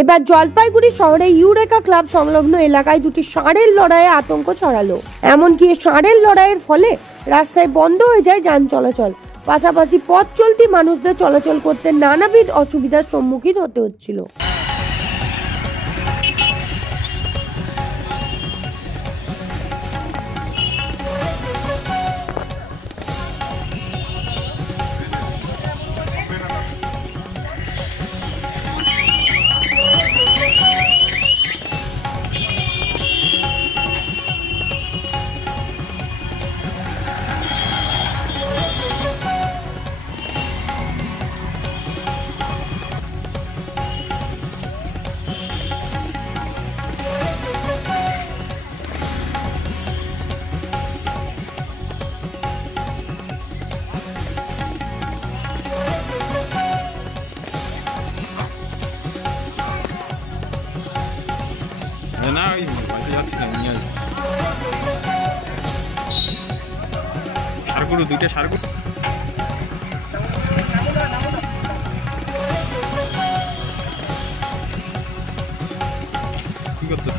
এবার জলপাইগুড়ি শহরে eureka club সংলগ্ন এলাকায় দুটি ষাঁড়ের লড়াইয়ে আতঙ্ক ছড়ালো। এমনকি এই ষাঁড়ের লড়াইয়ের ফলে রাস্তায় বন্ধ হয়ে যায় যান চলাচল, পাশাপাশি পথ চলতি মানুষদের চলাচল করতে নানাবিধ অসুবিধার সম্মুখীন হতে হচ্ছিল। না ওই বাড়িতে যাচ্ছি না, নিয়ে আসবো সারগুলো, দুইটা সারগুলো কি করতে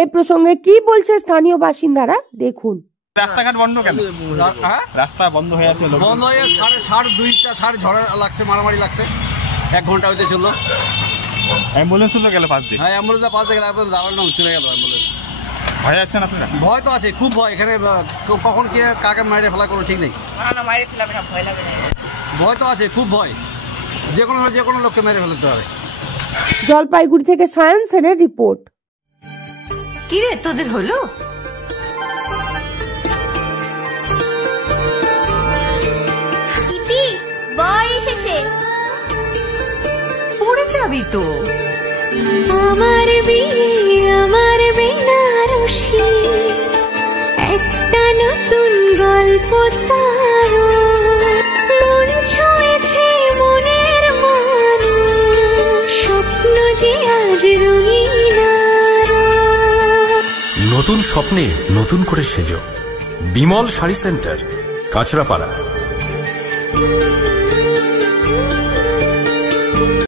এই প্রসঙ্গে কি বলছে স্থানীয় বাসিন্দারা দেখুন। রাস্তাঘাট বন্ধ কেন? রাস্তা বন্ধ হয়ে আছে, বন্ধ হয়ে দুইটা ষাঁড় ঝড়ে লাগছে, মারামারি লাগছে, 1 ঘন্টা হইতে ছিল। অ্যাম্বুলেন্স তো গেল পাশ দিয়ে। হ্যাঁ, অ্যাম্বুলেন্সের পাশ দিয়ে গেলে আপনার দাঁড়ানো চলে গেল অ্যাম্বুলেন্স। ভয় আছেন আপনারা? ভয় তো আছে, খুব ভয়। এখানে কখন কে কাকে মাইরে ফেলা কোনো ঠিক নেই। ভয় তো আছে, খুব ভয়। যে কোনো লোককে মেরে ফেলতে হবে। জলপাইগুড়ি থেকে সায়েন্স এর রিপোর্ট। কিরে তোদের হলো? দিদি বর এসেছে। পড়ে যাবি তো। আমার বেনারসি, একটা নতুন গল্প তার, মন ছুঁয়েছে মনের মানুষ, স্বপ্ন যে আজ রঙিন। নতুন স্বপ্নে নতুন করে সেজো। বিমল শাড়ি সেন্টার, কাঁচরাপাড়া।